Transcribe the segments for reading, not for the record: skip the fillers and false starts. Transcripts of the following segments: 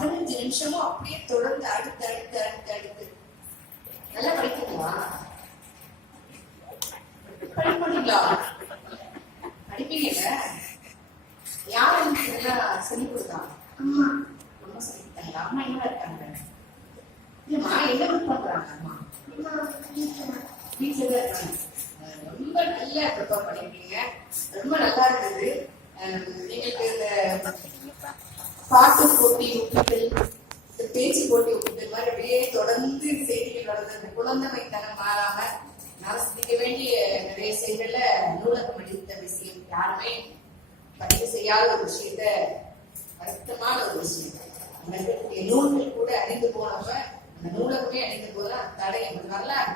15 நிமிஷமும் அப்படியே தொடர்ந்து அடுத்து அடுத்து அடுத்து அடுத்து. நல்லா படிப்பீங்களா? படிப்பீங்களா? படிப்பீங்கல்ல? யார் எனக்கு இதெல்லாம் சொல்லி கொடுத்தாங்க? அம்மா. அம்மா சொல்லி கொடுத்தாங்களா? அம்மா எங்க இருக்காங்க? இல்லம்மா, என்ன ஒர்க் பண்றாங்க அம்மா? வீட்டுல தான் இருக்காங்க. ரொம்ப நல்லா ப்ரிப்பேர் பண்ணிருக்கீங்க. ரொம்ப நல்லா இருக்குது. எங்களுக்கு இந்த பாட்டு போட்டி ஒப்பித்தல், பேச்சு போட்டி ஒப்பித்தல் மாதிரி அப்படியே தொடர்ந்து செய்திகள் வளர்ந்து குழந்தைமைத்தனம் மாறாம நான் சிந்திக்க வேண்டிய நிறைய செய்திகள்ல நூலகம் அளித்த விஷயம் யாருமே பதிவு செய்யாத ஒரு விஷயத்த, வருத்தமான ஒரு விஷயம். அந்த நூல்கள் கூட அழிந்து போனப்ப அந்த நூலகமே அழிந்து போதான் தடை. வரலாறு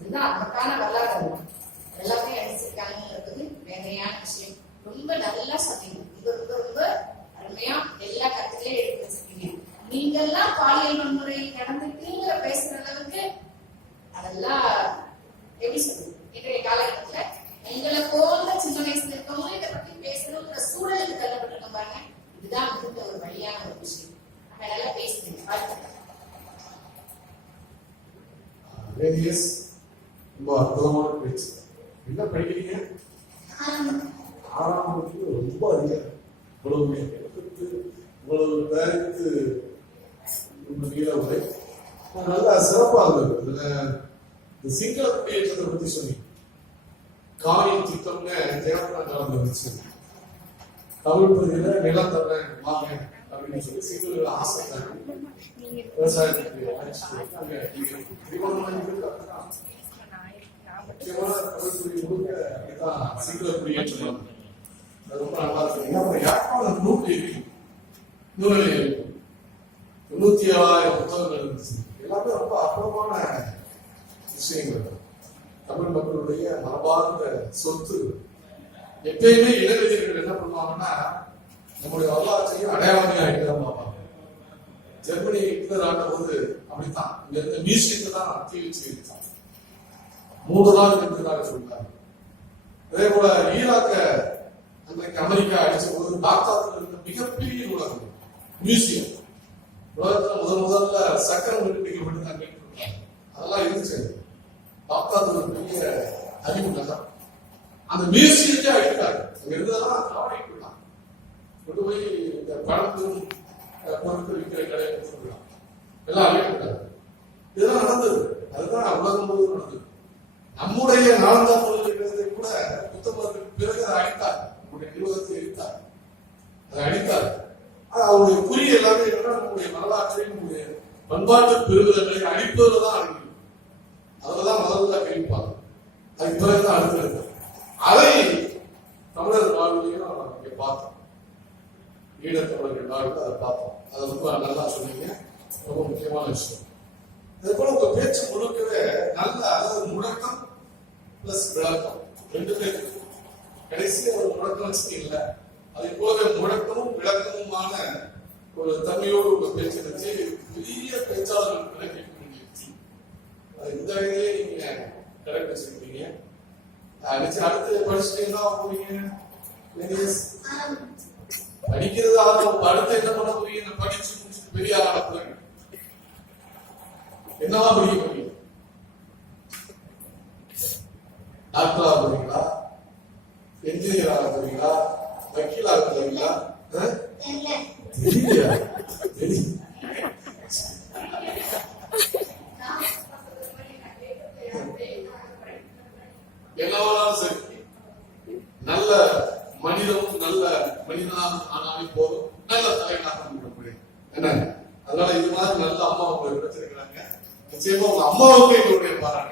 இதுதான் நமக்கான வரலாறு. எல்லாமே அழிச்சிருக்காங்கிறது வேதனையான விஷயம். ரொம்ப நல்லா சொன்னீங்க. இது ரொம்ப ரொம்ப அருமையா எல்லா கருத்துலயும் எடுத்து வச்சிருக்கீங்க. நீங்க எல்லாம் பாலியல் வன்முறை நடந்துட்டுங்கிற பேசுற அளவுக்கு அதெல்லாம் எப்படி சொல்றது, இன்றைய காலகட்டத்துல எங்களை போல சின்ன வயசுல இருக்கவங்க இதை பத்தி பேசணுங்கிற சூழலுக்கு தள்ளப்பட்டிருக்கோம் பாருங்க. இதுதான் வந்து ஒரு வழியான ஒரு விஷயம். நம்ம நல்லா பேசுறீங்க. ரொம்ப அற்புதமான பேச்சு. என்ன படிக்கிறீங்க? 6ஆம் வகுப்பு. ரொம்ப அதிகம். இவ்வளவு பேருக்கு நீல உரை நல்லா சிறப்பா இருந்தது. இந்த சிங்கள குடியேற்றத்தை பத்தி சொன்னீங்க. காயின் திட்டம்னு தேவதான் நடந்துச்சு. தமிழ் பகுதியில நிலம் தர வாங்க அப்படின்னு சொல்லி சிங்கள ஆசைத்தாங்க. விவசாயத்துக்கு சிங்கள குடியேற்றம் ரொம்ப நல்லா இருக்கு. யாழ்ப்பாணம் நூற்றி 97,000 புத்தகங்கள் இருந்துச்சு. எல்லாமே ரொம்ப அற்புதமான விஷயங்கள். தமிழ் மக்களுடைய மரபார்ந்த சொத்து. எப்பயுமே இளைஞர்கள் என்ன பண்ணுவாங்கன்னா நம்முடைய வரலாற்றையும் அடையாளமே ஆகிட்டு பார்ப்பாங்க. ஜெர்மனி ஹிட்லர் ஆண்ட போது அப்படித்தான் இந்த மியூசியத்தை தான் தீ வச்சு இருந்தான். 3 நாள் இருந்ததாக சொல்றாங்க. அதே போல ஈராக்க அன்றைக்கு அமெரிக்கா அடிச்ச போது பாக்தாத்ல இருந்த மிகப்பெரிய நூலகம் மியூசியம். உலகத்துல முதல்ல சக்கரம் கண்டுபிடிக்கப்பட்டு அதெல்லாம் இருந்துச்சு. பாக்தாத் ஒரு பெரிய அறிவு நகரம். அந்த மியூசியத்தை அடித்தாங்க. அங்க இருந்ததெல்லாம் கவனிக்கலாம். கொண்டு போய் இந்த பழத்தும் பொருட்கள் விற்கிற கடையை கொடுத்துருக்கலாம். எல்லாம் அழிக்கப்பட்டாங்க. இதெல்லாம் நடந்தது. அதுதான் உலகம் முழுவதும் நடந்தது. நம்முடைய நாலந்தா பல்கலைக்கழகத்தை கூட புத்தகத்துக்கு பிறகு அதை அடித்தார். நம்முடைய நிறுவனத்தை அடித்தார். அதை அடித்தார். அவருடைய குறி எல்லாமே என்னன்னா நம்முடைய வரலாற்றை, நம்முடைய பண்பாட்டு பெருமிதங்களை அழிப்பதில் தான் அழிக்கும். அதுலதான் முதல்ல கழிப்பாங்க. அதுக்கு பிறகுதான் அடுத்தது. அதை தமிழர் வாழ்விலையும் இங்க பார்த்தோம். ஈழத்தமிழர்கள் வாழ்வில் அதை பார்த்தோம். அதை ரொம்ப நல்லா சொன்னீங்க. ரொம்ப முக்கியமான விஷயம். அதே போல உங்க பேச்சு முழுக்கவே நல்ல, அதாவது முழக்கம் பிளஸ் விளக்கம் ரெண்டுமே இருக்கு. கடைசியா ஒரு முழக்கம் வச்சுக்கீங்கல்ல, அது போல முழக்கமும் விளக்கமுமான ஒரு தன்மையோடு உங்க பேச்சு வச்சு பெரிய பேச்சாளர்கள் கிடைக்க வேண்டியிருச்சு. அது இந்த வகையிலே நீங்க கடைபிடிச்சிருக்கீங்க. அடுத்து படிச்சுட்டீங்கன்னா போறீங்க படிக்கிறது ஆகும். அடுத்து என்ன பண்ண போறீங்க? படிச்சு முடிச்சுட்டு பெரிய ஆள போறீங்க. என்னவா படிக்க போறீங்க? டாக்டரா போறீங்களா? என்ஜினியர் ஆக போறீங்களா? வக்கீல் ஆக போறீங்களா? தெரியலையா? எல்லாரும் சரி, நல்ல மனிதனும் நல்ல மனிதனாக ஆனாலே போதும், நல்ல தலைவனாக முடியும். என்ன அதனால இது மாதிரி நல்ல அம்மா உங்களுக்கு கிடைச்சிருக்கிறாங்க. நிச்சயமா உங்க அம்மாவுக்கு எங்களுடைய பாராட்டு.